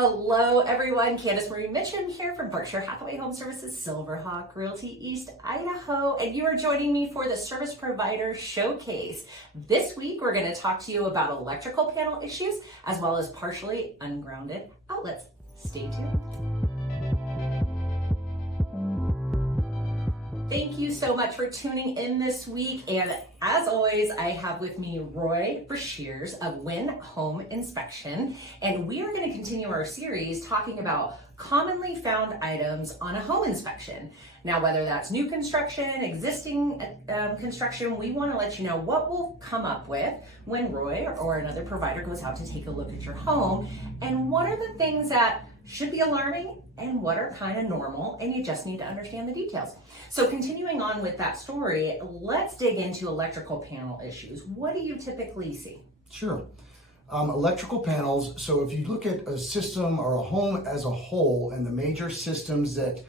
Hello everyone, Candace-Marie Mitcham here from Berkshire, Hathaway, HomeServices, Silverhawk, Realty, East Idaho, and you are joining me for the Service Provider Showcase. This week we're going to talk to you about electrical panel issues as well as partially ungrounded outlets. Stay tuned. Thank you so much for tuning in this week, and as always, I have with me Bresears of Win Home Inspection, and we are going to continue our series talking about commonly found items on a home inspection. Now, whether that's new construction, existing construction, we want to let you know what we'll come up with when Roy or another provider goes out to take a look at your home, and what are the things that should be alarming and what are kind of normal, and you just need to understand the details. So continuing on with that story, let's dig into electrical panel issues. What do you typically see? Sure. Electrical panels, so if you look at a system or a home as a whole and the major systems that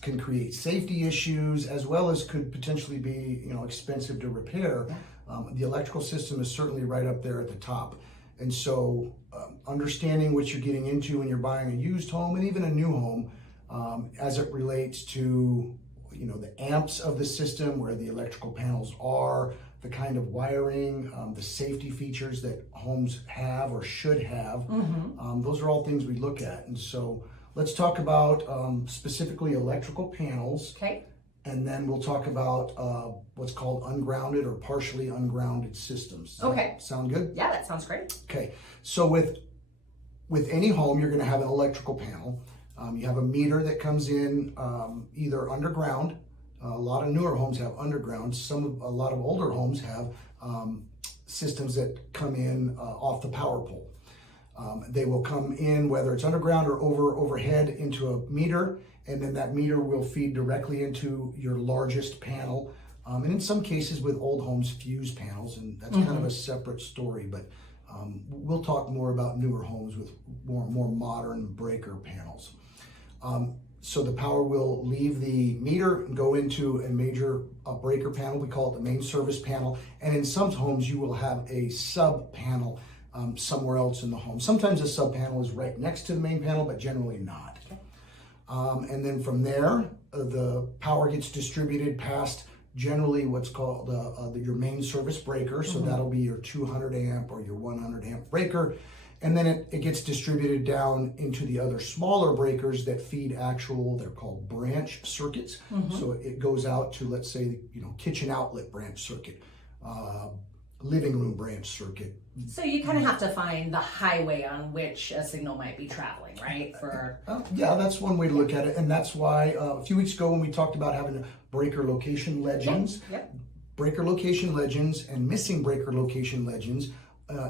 can create safety issues as well as could potentially be expensive to repair, the electrical system is certainly right up there at the top. And so understanding what you're getting into when you're buying a used home and even a new home as it relates to the amps of the system, where the electrical panels are, the kind of wiring, the safety features that homes have or should have. Those are all things we look at. And so let's talk about specifically electrical panels. Okay. And then we'll talk about what's called ungrounded or partially ungrounded systems. Okay. Sound good? Yeah, that sounds great. Okay. So with any home, you're going to have an electrical panel. You have a meter that comes in either underground. A lot of newer homes have underground. A lot of older homes have systems that come in off the power pole. They will come in, whether it's underground or overhead, into a meter, and then that meter will feed directly into your largest panel. And in some cases with old homes, fuse panels, and that's kind of a separate story, but we'll talk more about newer homes with more modern breaker panels. So the power will leave the meter and go into a major breaker panel. We call it the main service panel. And in some homes, you will have a sub panel somewhere else in the home. Sometimes a sub panel is right next to the main panel, but generally not. And then from there, the power gets distributed past generally what's called your main service breaker. So that'll be your 200 amp or your 100 amp breaker. And then it gets distributed down into the other smaller breakers that feed they're called branch circuits. So it goes out to, let's say, kitchen outlet branch circuit, living room branch circuit. So you kind of have to find the highway on which a signal might be traveling, right? Yeah, that's one way to look at it. And that's why a few weeks ago when we talked about having breaker location legends, breaker location legends and missing breaker location legends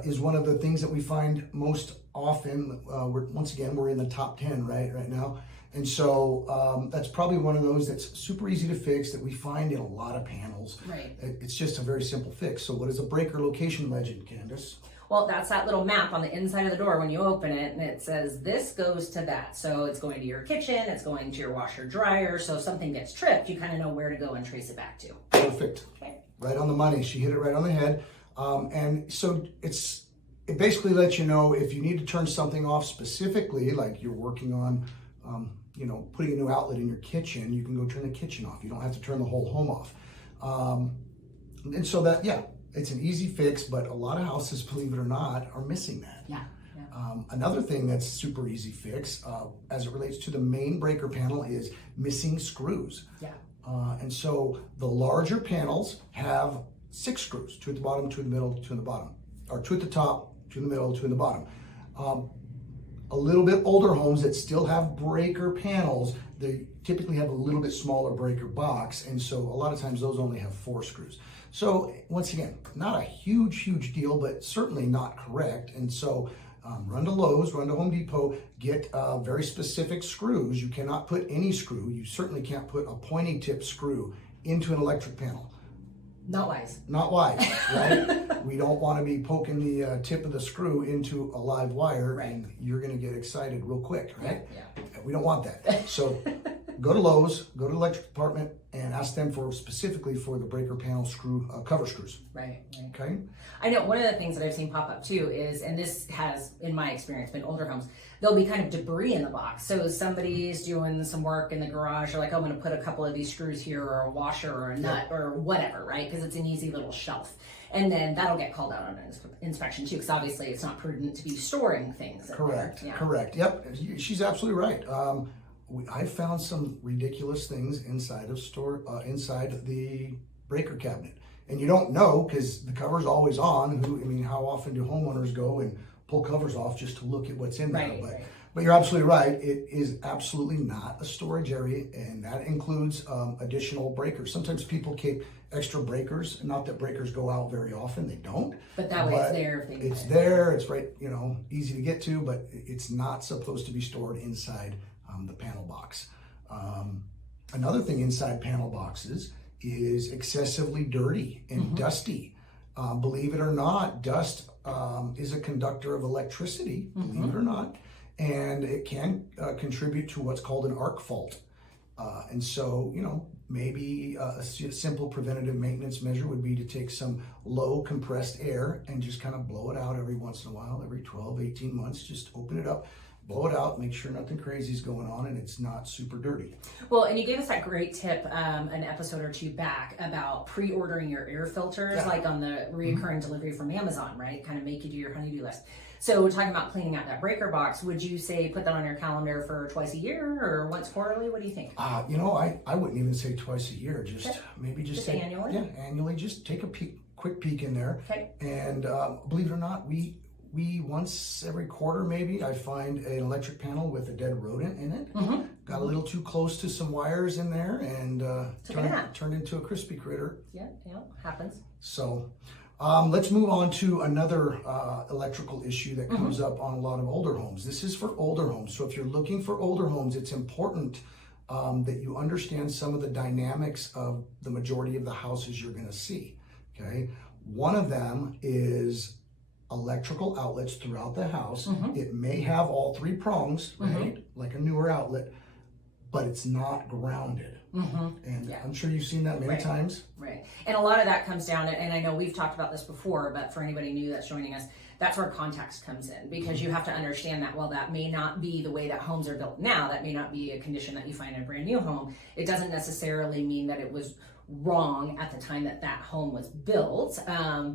is one of the things that we find most often. We're in the top 10 right now. And so that's probably one of those that's super easy to fix that we find in a lot of panels. Right. It's just a very simple fix. So what is a breaker location legend, Candace? Well, that's that little map on the inside of the door when you open it, and it says this goes to that. So it's going to your kitchen, it's going to your washer dryer. So if something gets tripped, you kind of know where to go and trace it back to. Perfect. Okay. Right on the money. She hit it right on the head. And so it basically lets you know if you need to turn something off specifically, like you're working on putting a new outlet in your kitchen, you can go turn the kitchen off. You don't have to turn the whole home off. And so it's an easy fix, but a lot of houses, believe it or not, are missing that. Yeah. Another thing that's super easy fix as it relates to the main breaker panel is missing screws. Yeah. And so the larger panels have 6 screws, 2 at the bottom, 2 in the middle, 2 in the bottom, or 2 at the top, 2 in the middle, 2 in the bottom. A little bit older homes that still have breaker panels, they typically have a little bit smaller breaker box, and so a lot of times those only have 4 screws. So once again, not a huge deal, but certainly not correct. And so run to Lowe's, run to Home Depot, get very specific screws. You cannot put any screw. You certainly can't put a pointy tip screw into an electric panel. Not wise. Not wise, right? We don't want to be poking the tip of the screw into a live wire, and you're going to get excited real quick, right? Yeah. We don't want that. So go to Lowe's, go to the electric department, and ask them specifically for the breaker panel screw cover screws. Right. Okay. I know one of the things that I've seen pop up too is, and this has, in my experience, been older homes, there'll be kind of debris in the box. So somebody's doing some work in the garage, they're like, oh, I'm going to put a couple of these screws here, or a washer, or a nut, or whatever, right? Because it's an easy little shelf. And then that'll get called out on an inspection too, because obviously it's not prudent to be storing things. Correct. Correct. Yep. She's absolutely right. I found some ridiculous things inside of inside the breaker cabinet, and you don't know because the cover's always on. How often do homeowners go and pull covers off just to look at what's in there? But you're absolutely right. It is absolutely not a storage area, and that includes additional breakers. Sometimes people keep extra breakers. Not that breakers go out very often; they don't. But that way, it's there. It's there. It's right. Easy to get to, but it's not supposed to be stored inside the panel box. Another thing inside panel boxes is excessively dirty and dusty. Believe it or not, dust is a conductor of electricity. Believe it or not. And it can contribute to what's called an arc fault. And so, maybe a simple preventative maintenance measure would be to take some low compressed air and just kind of blow it out every once in a while, every 12, 18 months, just open it up, blow it out, make sure nothing crazy is going on and it's not super dirty. Well, and you gave us that great tip an episode or two back about pre-ordering your air filters, like on the reoccurring delivery from Amazon, right? Kind of make you do your honey-do list. So we're talking about cleaning out that breaker box. Would you say put that on your calendar for twice a year or once quarterly? What do you think? I wouldn't even say twice a year. Maybe just annually. Yeah, annually. Just take a quick peek in there. Okay. And believe it or not, we once every quarter maybe I find an electric panel with a dead rodent in it. Got a little too close to some wires in there and turned into a crispy critter. Yeah, happens. So. Let's move on to another electrical issue that comes up on a lot of older homes. This is for older homes. So if you're looking for older homes, it's important that you understand some of the dynamics of the majority of the houses you're going to see. Okay, one of them is electrical outlets throughout the house. It may have all three prongs, right, like a newer outlet, but it's not grounded. And I'm sure you've seen that many times. Right. And a lot of that comes down, and I know we've talked about this before, but for anybody new that's joining us, that's where context comes in, because you have to understand that while that may not be the way that homes are built now, that may not be a condition that you find in a brand new home, it doesn't necessarily mean that it was wrong at the time that that home was built,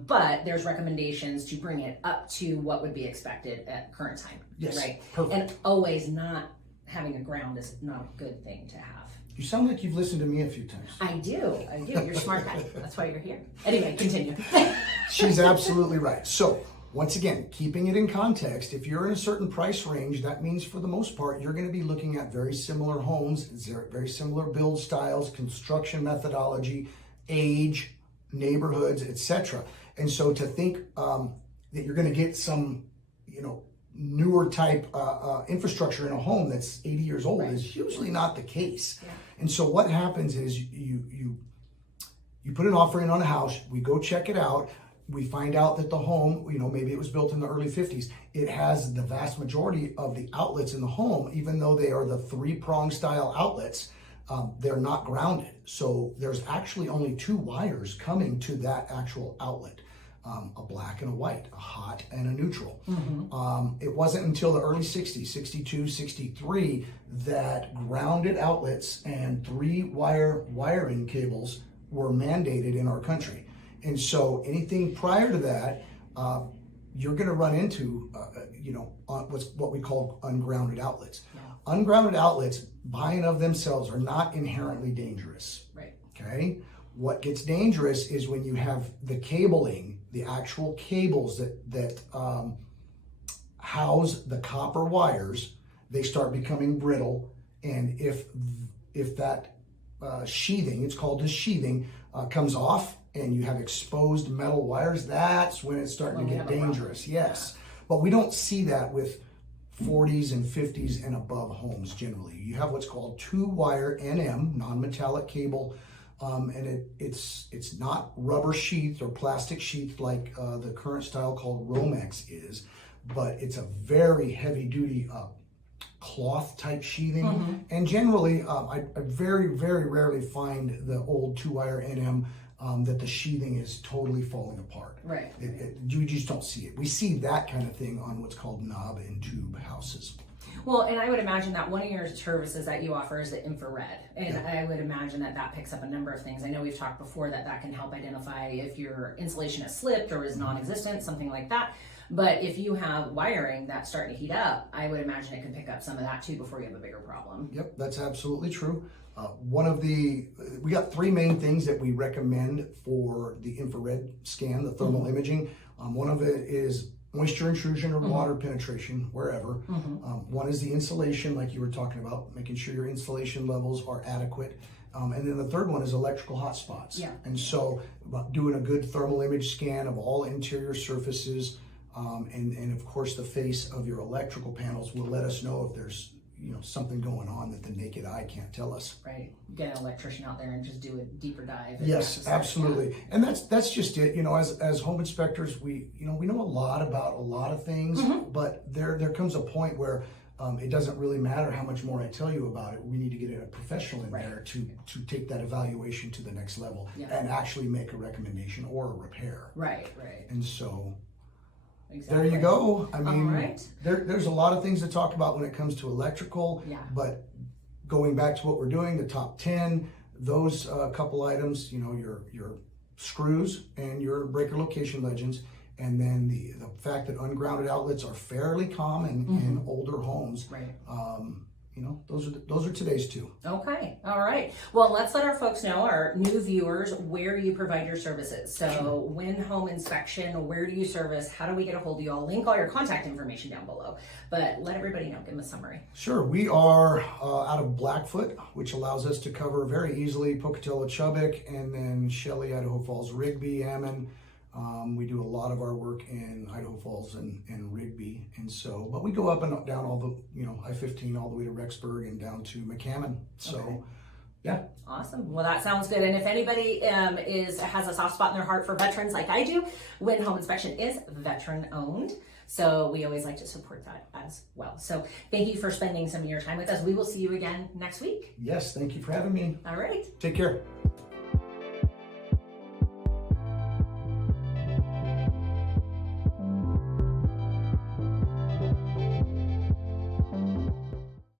but there's recommendations to bring it up to what would be expected at current time. Yes, right? perfect. And always not having a ground is not a good thing to have. You sound like you've listened to me a few times. I do. You're a smart guy. That's why you're here. Anyway, continue. She's absolutely right. So, once again, keeping it in context, if you're in a certain price range, that means for the most part, you're going to be looking at very similar homes, very similar build styles, construction methodology, age, neighborhoods, etc. And so to think that you're going to get some, newer type infrastructure in a home that's 80 years old is usually not the case. Yeah. And so what happens is you put an offer in on a house, we go check it out, we find out that the home, maybe it was built in the early 50s, it has the vast majority of the outlets in the home, even though they are the three-prong style outlets, they're not grounded. So there's actually only two wires coming to that actual outlet. A black and a white, a hot and a neutral. It wasn't until the early 60s, 62, 63, that grounded outlets and wiring cables were mandated in our country. And so anything prior to that, you're going to run into, what we call ungrounded outlets. Yeah. Ungrounded outlets, by and of themselves, are not inherently dangerous. Right. Okay? What gets dangerous is when you have the cabling, the actual cables that house the copper wires, they start becoming brittle. And if that sheathing, it's called the sheathing, comes off and you have exposed metal wires, that's when it's starting to get dangerous. Yes. But we don't see that with 40s and 50s and above homes generally. You have what's called two-wire NM, non-metallic cable, and it's not rubber sheathed or plastic sheathed like the current style called Romex is, but it's a very heavy-duty cloth type sheathing. And generally, I very, very rarely find the old 2-wire NM that the sheathing is totally falling apart. Right. You just don't see it. We see that kind of thing on what's called knob and tube houses. Well, and I would imagine that one of your services that you offer is the infrared. And I would imagine that that picks up a number of things. I know we've talked before that that can help identify if your insulation has slipped or is non-existent, something like that. But if you have wiring that's starting to heat up, I would imagine it can pick up some of that too before you have a bigger problem. Yep, that's absolutely true. We got 3 main things that we recommend for the infrared scan, the thermal imaging. One of it is moisture intrusion or water penetration, wherever. One is the insulation, like you were talking about, making sure your insulation levels are adequate. And then the third one is electrical hotspots. Yeah. And so doing a good thermal image scan of all interior surfaces, and of course the face of your electrical panels will let us know if there's something going on that the naked eye can't tell us. Right. Get an electrician out there and just do a deeper dive. Yes, absolutely. And that's just it. As home inspectors, we know a lot about a lot of things, but there comes a point where it doesn't really matter how much more I tell you about it. We need to get a professional in there to take that evaluation to the next level and actually make a recommendation or a repair. Right. And so exactly. there you go. I mean, right. there's a lot of things to talk about when it comes to electrical, but going back to what we're doing, the top 10, those couple items, your screws and your breaker location legends, and then the fact that ungrounded outlets are fairly common in older homes. Right. Those are today's 2. Okay. All right. Well, let's let our folks know, our new viewers, where you provide your services. So when home inspection, where do you service? How do we get a hold of you? I'll link all your contact information down below, but let everybody know. Give them a summary. Sure. We are out of Blackfoot, which allows us to cover very easily Pocatello, Chubbuck, and then Shelley, Idaho Falls, Rigby, Ammon. We do a lot of our work in Idaho Falls and Rigby, and so, but we go up and down all the, I-15 all the way to Rexburg and down to McCammon. So, yeah. Awesome. Well, that sounds good. And if anybody has a soft spot in their heart for veterans like I do, Win Home Inspection is veteran owned. So we always like to support that as well. So thank you for spending some of your time with us. We will see you again next week. Yes, thank you for having me. All right. Take care.